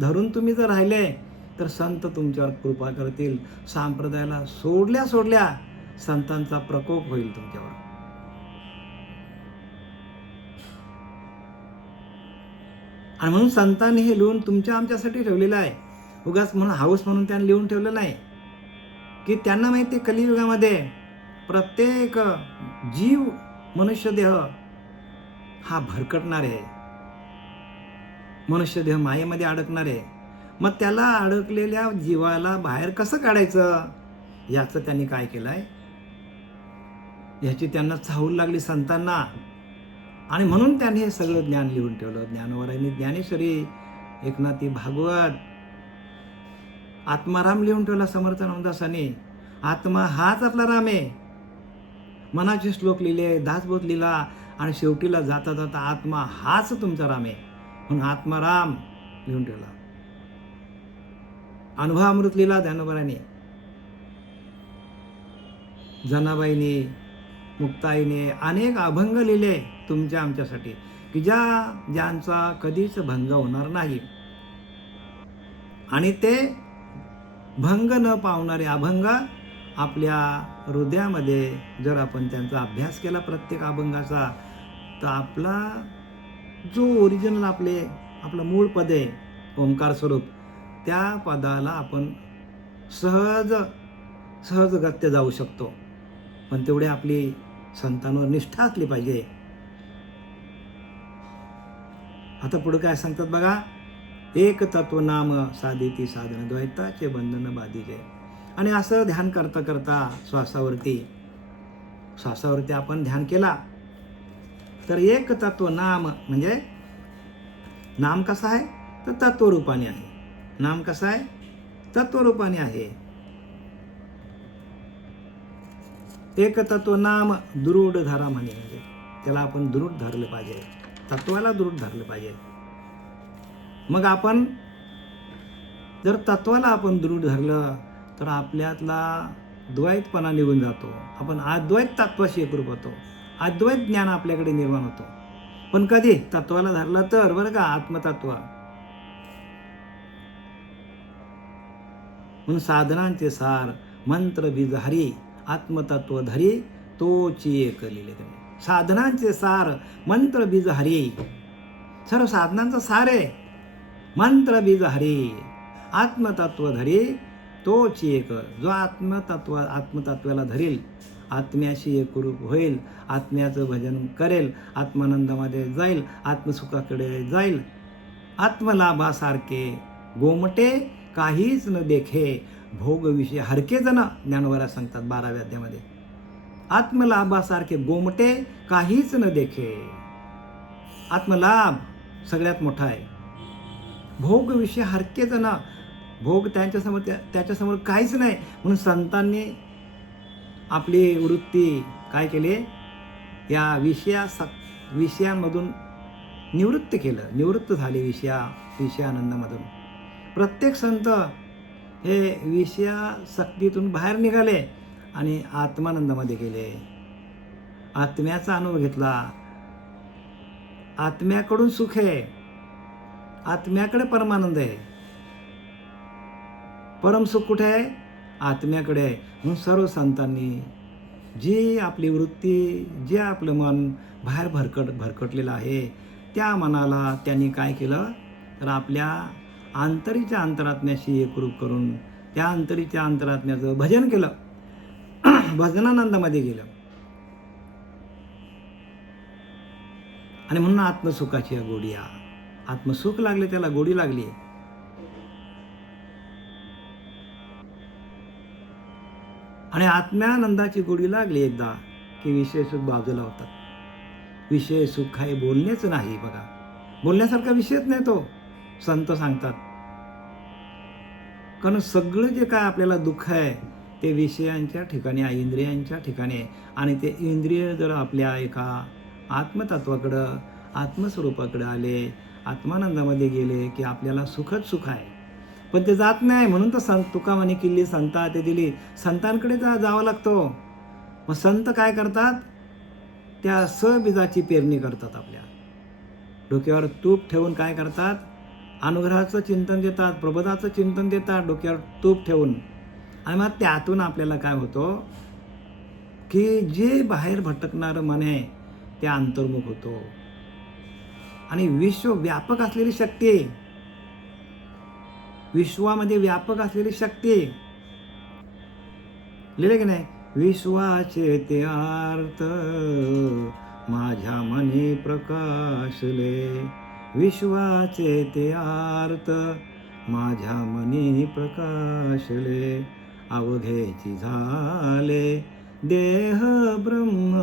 धरून तुम्ही जर राहिले तर संत तुमच्यावर कृपा करतील. संप्रदायाला सोडल्या संतांचा प्रकोप होईल तुमच्यावर. आणि म्हणून संतांनी हे लिहून तुमच्या आमच्यासाठी ठेवलेलं आहे. उगाच म्हणून हाऊस म्हणून त्यांनी लिहून ठेवलेलं नाही की त्यांना माहिती आहे कलियुगामध्ये प्रत्येक जीव मनुष्य देह हा भरकटणार आहे. मनुष्य देह मायेमध्ये अडकणार आहे. मग त्याला अडकलेल्या जीवाला बाहेर कसं काढायचं याचं त्यांनी काय केलंय? याची त्यांना चाहूल लागली संतांना. आणि म्हणून त्यांनी हे सगळं ज्ञान लिहून ठेवलं. ज्ञानवरांनी ज्ञानेश्वरी, एकनाथी भागवत आत्माराम लिहून ठेवला समर्थ नामदासाने. आत्मा हाच आपला राम आहे. मनाचे श्लोक लिहिले, दासबोध लिहिला आणि शेवटीला जाता जाता आत्मा हाच तुमचा राम आहे म्हणून आत्माराम लिहून ठेवला. अनुभवामृत लिहिला ज्ञानोबाराने, जनाबाईने, मुक्ताईने अनेक अभंग लिहिले तुमच्या आमच्यासाठी की ज्यांचा कधीच भंग होणार नाही. आणि ते भंग न पावणारे अभंग आपल्या हृदयामध्ये जर आपण त्यांचा अभ्यास केला प्रत्येक अभंगाचा, तर आपला जो ओरिजिनल आपलं मूळ पद आहे ओंकार स्वरूप, त्या पदाला आपण सहजगत्य जाऊ शकतो. पण तेवढे आपली संतांवर निष्ठा असली पाहिजे. आता पुढे काय सांगतात बघा, एक तत्व नाम साधिती साधन द्वैताचे बंधन बाधीचे. आणि असं ध्यान करता करता श्वासावरती आपण ध्यान केला तर एक तत्व नाम म्हणजे नाम कसं आहे तर तत्वरूपाने आहे. नाम कसं आहे तत्वरूपाने आहे. एक तत्व नाम दृढ धरा म्हणजे त्याला आपण दृढ धरलं पाहिजे, तत्वाला दृढ धरलं पाहिजे. मग आपण जर तत्वाला आपण दृढ धरलं तर आपल्यातला द्वैतपणा निघून जातो. आपण अद्वैत तत्वाशी एकरूप होतो. अद्वैत ज्ञान आपल्याकडे निर्माण होतो. पण कधी तत्वाला धरला तर बरं का, आत्मतत्व. म्हणून साधनांचे सार मंत्र बीज हरी आत्मतत्व धरी तोची एक लिहिले तुम्ही. साधनांचे सार मंत्र बीज हरी, सर्व साधनांचा सार आहे मंत्र बीज हरी आत्मतत्व धरी तोची एक. जो आत्मतत्वाला धरील, आत्म्याशी एकरूप होईल, आत्म्याचं भजन करेल, आत्मानंदामध्ये जाईल, आत्मसुखाकडे जाईल. आत्मलाभासारखे गोमटे काहीच न देखे भोग विषय हरके जण ज्ञानोबाला सांगतात 12व्या अध्यायामध्ये. आत्मलाभासारखे गोमटे काहीच न देखे. आत्मलाभ सगळ्यात मोठा आहे. भोग विषय हरके जण, भोग त्याच्यासमोर काहीच नाही. म्हणून संतांनी आपली वृत्ती काय केली, या विषयांमधून निवृत्त झाले विषयानंदामधून. प्रत्येक संत हे विषयासक्तीतून बाहेर निघाले आणि आत्मानंदामध्ये गेले. आत्म्याचा अनुभव घेतला. आत्म्याकडून सुख आहे, आत्म्याकडे परमानंद आहे. परमसुख कुठे आहे? आत्म्याकडे आहे. म्हणून सर्व संतांनी जी आपली वृत्ती, जे आपलं मन बाहेर भरकटलेलं आहे, त्या मनाला त्यांनी काय केलं तर आपल्या अंतरीच्या अंतरात्म्याशी एकरूप करून त्या अंतरीच्या अंतरात्म्याचं भजन केलं. भजनानंदामध्ये गेलं. आणि म्हणून आत्मसुखाची गोडी, आत्मसुख लागले, त्याला गोडी लागली. आणि आत्म्यानंदाची गोडी लागली एकदा की विषय सुख बाजूला होतात. विषय सुख हे बोलणेच नाही बघा, बोलण्यासारखा विषयच नाही तो, संत सांगतात. कारण सगळं जे काय आपल्याला दुःख आहे ते विषयांच्या ठिकाणी आहे, इंद्रियांच्या ठिकाणी आहे. आणि ते इंद्रिय जर आपल्या एका आत्मतत्वाकडं, आत्मस्वरूपाकडे आले, आत्मानंदामध्ये गेले की आपल्याला सुखच सुख आहे. पण ते जात नाही. म्हणून तर तुका म्हणे किल्ली संता ते दिली. संतांकडे जावं लागतो. मग संत काय करतात, त्या सबीजाची पेरणी करतात. आपल्या डोक्यावर तूप ठेवून काय करतात, अनुग्रहाचं चिंतन देतात, प्रबोधाचं चिंतन देतात डोक्यावर तूप ठेवून. आणि मग त्यातून आपल्याला काय होतं की जे बाहेर भटकणारं मन आहे ते अंतर्मुख होतो. आणि विश्वव्यापक असलेली शक्ती, विश्वामध्ये व्यापक असलेली शक्ती लिहिले की नाही, विश्वाचे ते आर्त माझ्या मनी प्रकाशले. विश्वाचे ते आर्त माझ्या मनी प्रकाशले. अवघेची झाले देह ब्रह्म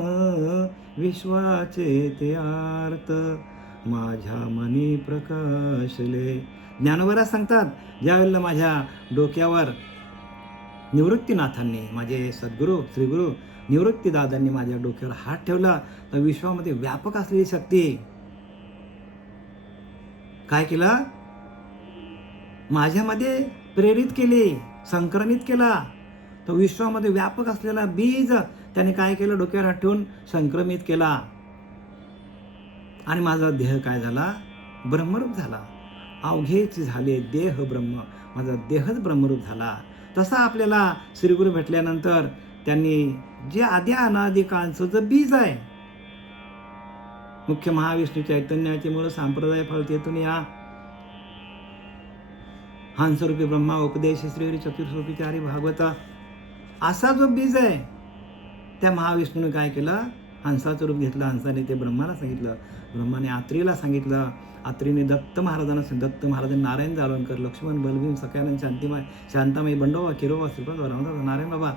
विश्वाचे ते आर्त माझ्या मनी प्रकाशले. ज्ञानोबा सांगतात, ज्यावेळेला माझ्या डोक्यावर निवृत्तीनाथांनी, माझे सद्गुरू श्रीगुरू निवृत्तीदादांनी माझ्या डोक्यावर हात ठेवला, तर विश्वामध्ये व्यापक असलेली शक्ती काय केलं, माझ्यामध्ये प्रेरित केली, संक्रमित केला. तो विश्वामध्ये व्यापक असलेला बीज त्याने काय केलं, डोक्यावर हात ठेवून संक्रमित केला. आणि माझा देह काय झाला, ब्रह्मरूप झाला. अवघेच झाले देह ब्रह्म, माझा देहच ब्रह्मरूप झाला. तसा आपल्याला श्रीगुरू भेटल्यानंतर त्यांनी जे आद्या अनादि काळचं जे बीज आहे, मुख्य महाविष्णू चैतन्याचे मूळ संप्रदाय फळतेतून या हंसरूपी ब्रह्मा उपदेश श्री चतुर्स्वरूपी चारी भागवता, असा जो बीज आहे, त्या महाविष्णूने काय केलं, हंसाचं रूप घेतलं. हंसाने ते ब्रह्माला सांगितलं, ब्रह्माने आत्रीला सांगितलं, आत्रीने दत्त महाराजांना सांगितलं, दत्त महाराजांनी नारायण जालवणकर, लक्ष्मण, बलभीम, सख्यानंद, शांतिमाय, शांतामाई, बंडोबा, किरोबा, श्रीपाद, रामदास, नारायण बाबा,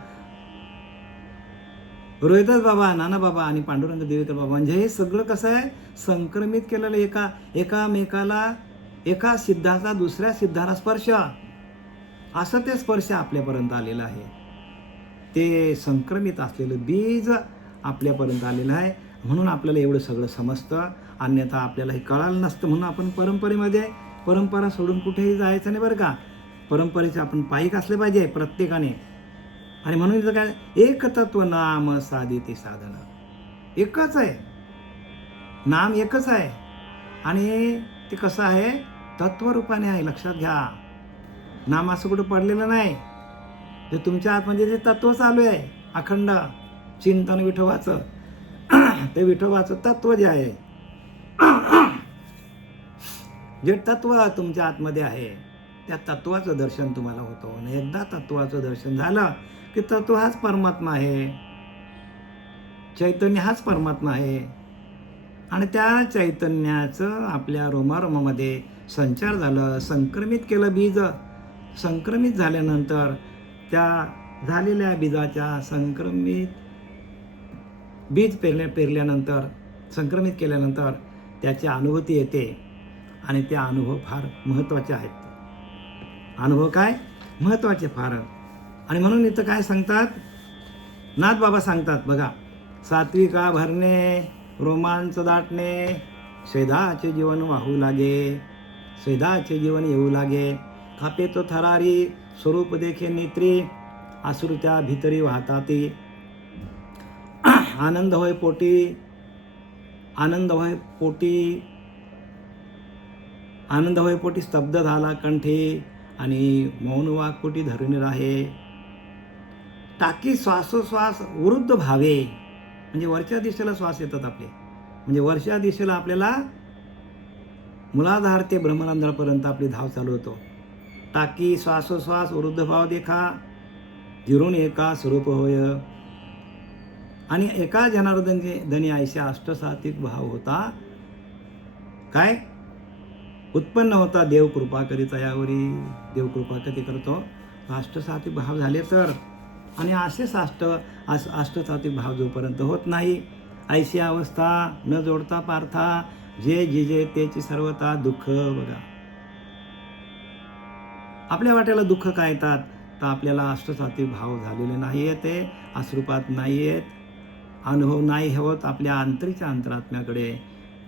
रोहिदास बाबा, नाना बाबा आणि पांडुरंग देवेकर बाबा, म्हणजे हे सगळं कसं आहे, संक्रमित केलेलं, एकामेकाला, एका सिद्धाचा दुसऱ्या सिद्धाला स्पर्श, असं ते स्पर्श आपल्यापर्यंत आलेलं आहे. ते संक्रमित असलेलं बीज आपल्यापर्यंत आलेलं आहे. म्हणून आपल्याला एवढं सगळं समजतं, अन्यथा आपल्याला हे कळालं नसतं. म्हणून आपण परंपरेमध्ये, परंपरा सोडून कुठेही जायचं नाही बरं का. परंपरेचे आपण पायिक असले पाहिजे प्रत्येकाने. आणि म्हणून इथं काय, एक तत्व नाम साधिते साधन, एकच आहे नाम, एकच आहे. आणि ते कसं आहे, तत्वरूपाने आहे, लक्षात घ्या. नाम असं कुठं पडलेलं नाही. जे तुमच्या आतमध्ये जे तत्व चालू आहे, अखंड चिंतन विठोबाचं, ते विठोबाचं तत्व जे आहे, जे तत्व तुमच्या आतमध्ये आहे, त्या तत्वाचं दर्शन तुम्हाला होतं. आणि एकदा तत्वाचं दर्शन झालं की तत्व हाच परमात्मा आहे, चैतन्य हाच परमात्मा आहे. आणि त्या चैतन्याचं आपल्या रोमारोमामध्ये संचार झालं, संक्रमित केलं बीज. संक्रमित झाल्यानंतर त्या झालेल्या बीजाच्या संक्रमित बीज पेरल्यानंतर, संक्रमित केल्यानंतर त्याची अनुभूती येते. आणि त्या अनुभव फार महत्त्वाचे आहेत. अनुभव काय महत्त्वाचे फार. आणि म्हणून इथं काय सांगतात, नाथ बाबा सांगतात बघा, सात्विका भरणे, रोमांच दाटणे, स्वेदाचे जीवन वाहू लागे, स्वेदाचे जीवन येऊ लागे, खापे तो थरारी, स्वरूप देखे नेत्री, आसुर त्या भितरी वाहताती, आनंद होय पोटी, आनंद होय पोटी, आनंद होय पोटी स्तब्ध झाला कंठी, आणि मौन वाकपोटी धरून राहे, टाकी श्वासोश्वास वृद्ध भावे. म्हणजे वरच्या दिशेला श्वास येतात आपले, म्हणजे वरच्या दिशेला आपल्याला मूलाधार ते ब्रह्मरंध्रापर्यंत आपली धाव चालू होतो. टाकी श्वासोश्वास वृद्ध भाव देखा, जिरून एका स्वरूप होय. आणि एका जनार्दन धनी आयशा अष्टसात्विक भाव होता. काय उत्पन्न होता, देव कृपा करीता यावरी. देव कृपा कधी करतो, अष्टसात्विक भाव झाले तर. आणि असेच अष्टसात्विक भाव जोपर्यंत होत नाही, ऐशी अवस्था न जोडता पार्था, जे जिजे तेची सर्वता दुःख. बघा आपल्या वाट्याला दुःख काय येतात, तर आपल्याला अष्टसात्विक भाव झालेले नाही आहेत, ते अश्रुपात नाही आहेत, अनुभव नाही होत. आपल्या अंतरीच्या अंतरात्म्याकडे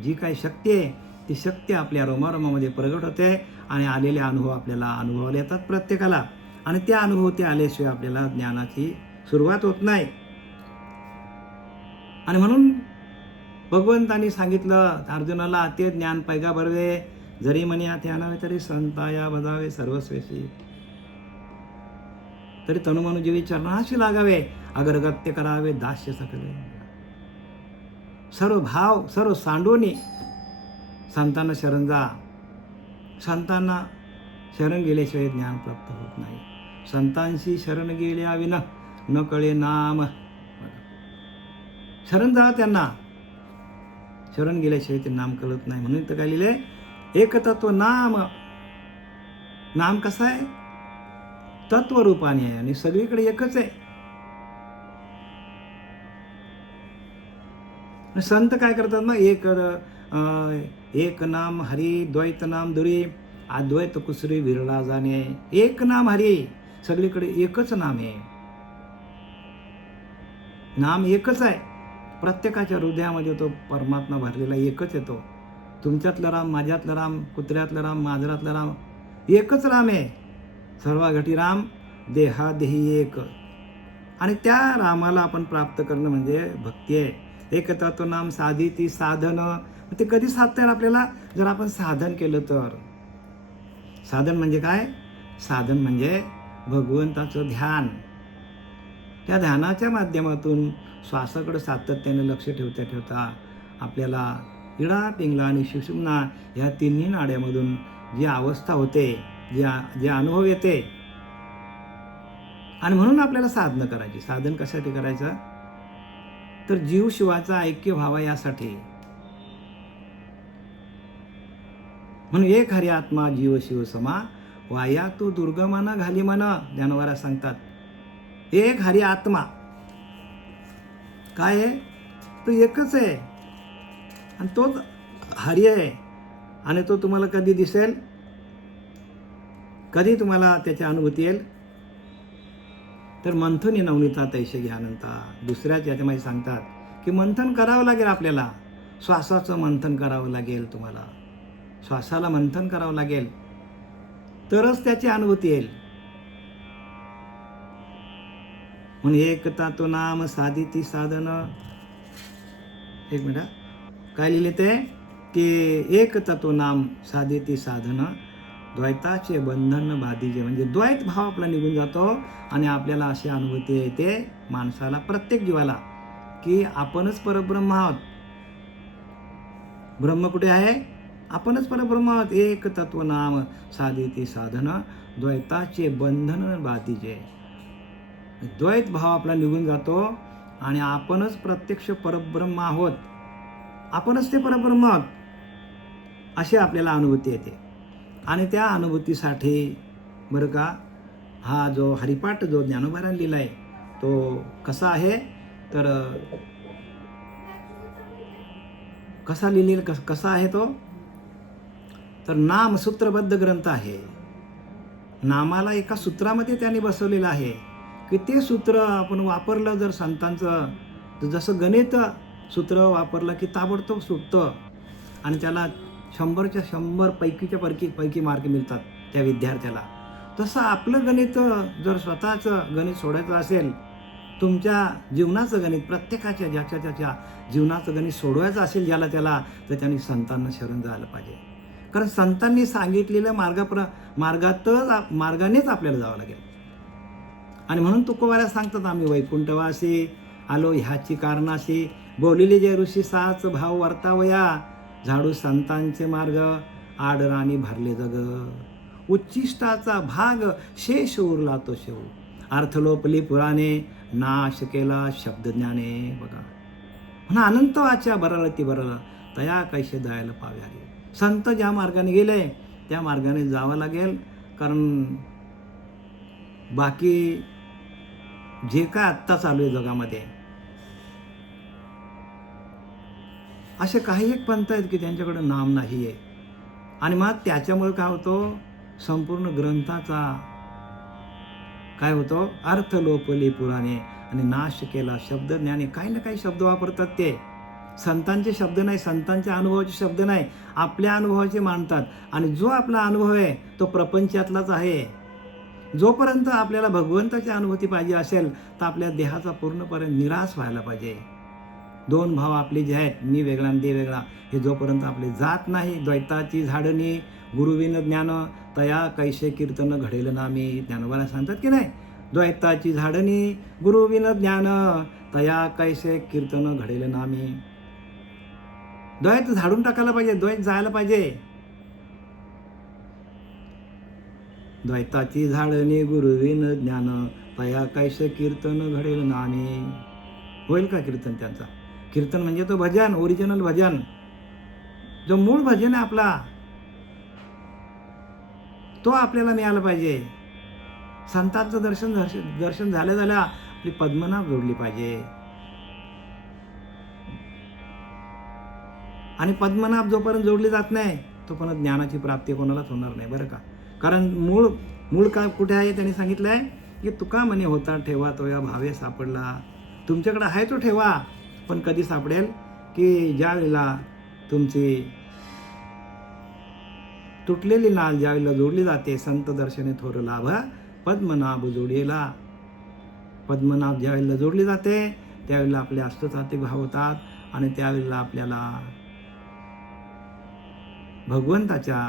जी काही शक्ती आहे, ती शक्ती आपल्या रोमारोमामध्ये प्रगट होते. आणि आलेले अनुभव आपल्याला अनुभवाला येतात प्रत्येकाला. आणि त्या अनुभव ते आल्याशिवाय आपल्याला ज्ञानाची सुरुवात होत नाही. आणि म्हणून भगवंतांनी सांगितलं अर्जुनाला, ते ज्ञान पैगा भरवे, जरी म्हणे हाती आणावे तरी संताया बजावे सर्वस्वेशी, तरी तनुमनुजीवी चरणाशी लागावे, अगरगत्य करावे दास्य सकले. सर्व भाव सर्व सांडूनी संतांना शरण जा. संतांना शरण गेल्याशिवाय ज्ञान प्राप्त होत नाही. संतांशी शरण गेल्या विना न कळे नाम. शरण जा त्यांना, शरण गेल्याशिवाय ते नाम कळत नाही. म्हणून तर काय लिहिले, एक तत्व नाम. नाम कसं आहे, तत्वरूपाने आहे आणि सगळीकडे एकच आहे. संत काय करतात मग, एक नाम हरी द्वैत नाम दुरी, अद्वैत कुसरी विरला जाणे, एक नाम हरी, सगळीकडे एकच नाम आहे, नाम एकच आहे. प्रत्येकाच्या हृदयामध्ये तो परमात्मा भरलेला एकच येतो. तुमच्यातलं राम, माझ्यातलं राम, कुत्र्यातलं राम, मांजरातलं राम, एकच राम आहे. सर्व घटी राम, देहादेही एक. आणि त्या रामाला आपण प्राप्त करणं म्हणजे भक्ती आहे. एक तत्व नाम साधी ती साधन. ते कधी साधता येईल आपल्याला? जर आपण साधन केलं तर. साधन म्हणजे काय? साधन म्हणजे भगवंताचं ध्यान. त्या ध्यानाच्या माध्यमातून श्वासाकडे सातत्याने लक्ष ठेवता ठेवता आपल्याला इडा, पिंगला आणि सुषुम्ना ह्या तिन्ही नाड्यामधून जी अवस्था होते, जे अनुभव येते, आणि म्हणून आपल्याला साधनं करायची. साधन कशासाठी करायचं? तर जीव शिवाचा ऐक्य व्हावा यासाठी. म्हणून एक हरी आत्मा जीव शिव समा, वाया तू दुर्गमाना घाली मना, ज्ञानोबा सांगतात. एक हरी आत्मा काय आहे? तो एकच आहे आणि तोच हरी आहे. आणि तो तुम्हाला कधी दिसेल? कधी तुम्हाला त्याची अनुभूती येईल? तर मंथनी नवनीता तैसे घ्यानंता. दुसऱ्याच याच्यामध्ये सांगतात की मंथन करावं लागेल आपल्याला. श्वासाचं मंथन करावं लागेल तुम्हाला. श्वासाला मंथन करावं लागेल तरच त्याची अनुभूती येईल. म्हणून एकता तो नाम साधी ती साधन. एक मिनिट, काय लिहिले ते? की एकता तो नाम साधी ती साधन, द्वैताचे बंधन बाधीजे. म्हणजे द्वैत भाव आपला निघून जातो आणि आपल्याला अशी अनुभूती येते माणसाला, प्रत्येक जीवाला, की आपणच परब्रह्म आहोत. ब्रह्म कुठे आहे? आपणच परब्रह्म आहोत. एक तत्व नाम साधी ती साधन, द्वैताचे बंधन बाधीजे. द्वैत भाव आपला निघून जातो आणि आपणच प्रत्यक्ष परब्रह्म आहोत. आपणच ते परब्रह्म आहोत अशी आपल्याला अनुभूती येते. आणि त्या अनुभूतीसाठी बरं का, हा जो हरिपाठ जो ज्ञानोबारांनी लिहिला आहे तो कसा आहे? तर कसा लिहिलेला कसा आहे तो? तर नाम सूत्रबद्ध ग्रंथ आहे. नामाला एका सूत्रामध्ये त्यांनी बसवलेलं आहे की ते सूत्र आपण वापरलं जर संतांचं, तर जसं गणित सूत्र वापरलं की ताबडतोब सुटतं आणि त्याला 100च्या 100 पैकी मार्क मिळतात त्या विद्यार्थ्याला. तसं आपलं गणित जर स्वतःचं गणित सोडायचं असेल, तुमच्या जीवनाचं गणित, प्रत्येकाच्या ज्याच्या त्याच्या जीवनाचं गणित सोडवायचं असेल ज्याला त्याला, तर त्यांनी संतांना शरण जायला पाहिजे. कारण संतांनी सांगितलेल्या मार्गानेच आपल्याला जावं लागेल. आणि म्हणून तुकोबाला सांगतात, आम्ही वैकुंठवासी आलो ह्याची कारणाशी, बोलिले जे ऋषी साच भाव वर्तावया, झाडू संतांचे मार्ग, आडराणी भरले जग, उच्चिष्टाचा भाग शेष उरला तो शेव, अर्थलोपली पुराणे, नाश केला शब्दज्ञाने. बघा, म्हणून अनंत वाच्या बरल ती बरल, तया कैसे दयायला पावे हरी. संत ज्या मार्गाने गेले त्या मार्गाने जावं लागेल. कारण बाकी जे काय आत्ता चालू आहे जगामध्ये, असे काही एक पंथ आहेत की त्यांच्याकडे नाम नाही आहे. आणि मग त्याच्यामुळे काय होतो? संपूर्ण ग्रंथाचा काय होतो? अर्थ लोपली पुराणे आणि नाश केला शब्दज्ञाने. काही ना काही शब्द वापरतात ते संतांचे शब्द नाही, संतांच्या अनुभवाचे शब्द नाही, आपल्या अनुभवाचे मांडतात. आणि जो आपला अनुभव आहे तो प्रपंचातलाच आहे. जोपर्यंत आपल्याला भगवंताची अनुभूती पाहिजे असेल तर आपल्या देहाचा पूर्णपणे निराश व्हायला पाहिजे. दोन भाव आपले जे आहेत, मी वेगळा आणि दे वेगळा, हे जोपर्यंत आपले जात नाही, द्वैताची झाडणी गुरुविन ज्ञान, तया कैसे कीर्तन घडेल नामी. ज्ञानोबाला सांगतात की नाही, द्वैताची झाडणी गुरुविन ज्ञान, तया कैसे कीर्तन घडेल नामी. द्वैत झाडून टाकायला पाहिजे, द्वैत जायला पाहिजे. द्वैताची झाडणी गुरुविन ज्ञान, तया कैसे कीर्तन घडेल नामी. होईल का कीर्तन त्यांचा? कीर्तन म्हणजे तो भजन, ओरिजिनल भजन, जो मूळ भजन आहे आपला, तो आपल्याला मिळाला पाहिजे. संतांचं दर्शन झाल्या आपली पद्मनाभ जोडली पाहिजे. आणि पद्मनाभ जोपर्यंत जोडली जात नाही तो पण ज्ञानाची प्राप्ती कोणालाच होणार नाही बरं का. कारण मूळ काय कुठे आहे त्यांनी सांगितलं आहे की तुका म्हणे होता ठेवा तो या भावे सापडला. तुमच्याकडे आहे तो ठेवा, पण कधी सापडेल की ज्या वेळेला तुमची तुटलेली नाल ज्या वेळेला जोडली जाते, संत दर्शने थोर लाभ पद्मनाभ जोडीला. पद्मनाभ ज्या वेळेला जोडली जाते त्यावेळेला आपले अष्टसात्विक भाव होतात आणि त्यावेळेला आपल्याला भगवंताच्या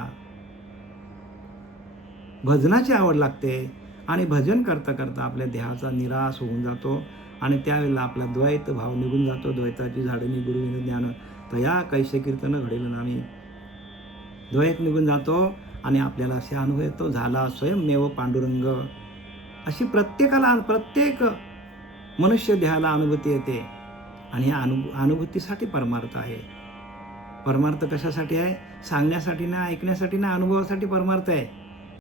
भजनाची आवड लागते आणि भजन करता करता आपल्या देहाचा निराश होऊन जातो आणि त्यावेळेला आपला द्वैत भाव निघून जातो. द्वैताची झाडणी गुरुविन ज्ञान तया कैसे कीर्तन घडेल नामी. द्वैत निघून जातो आणि आपल्याला असे अनुभव येतो, झाला स्वयंमेव पांडुरंग. अशी प्रत्येक मनुष्य देहाला अनुभूती येते आणि ह्या अनुभूतीसाठी परमार्थ आहे. परमार्थ कशासाठी आहे? सांगण्यासाठी ना, ऐकण्यासाठी ना, अनुभवासाठी परमार्थ आहे.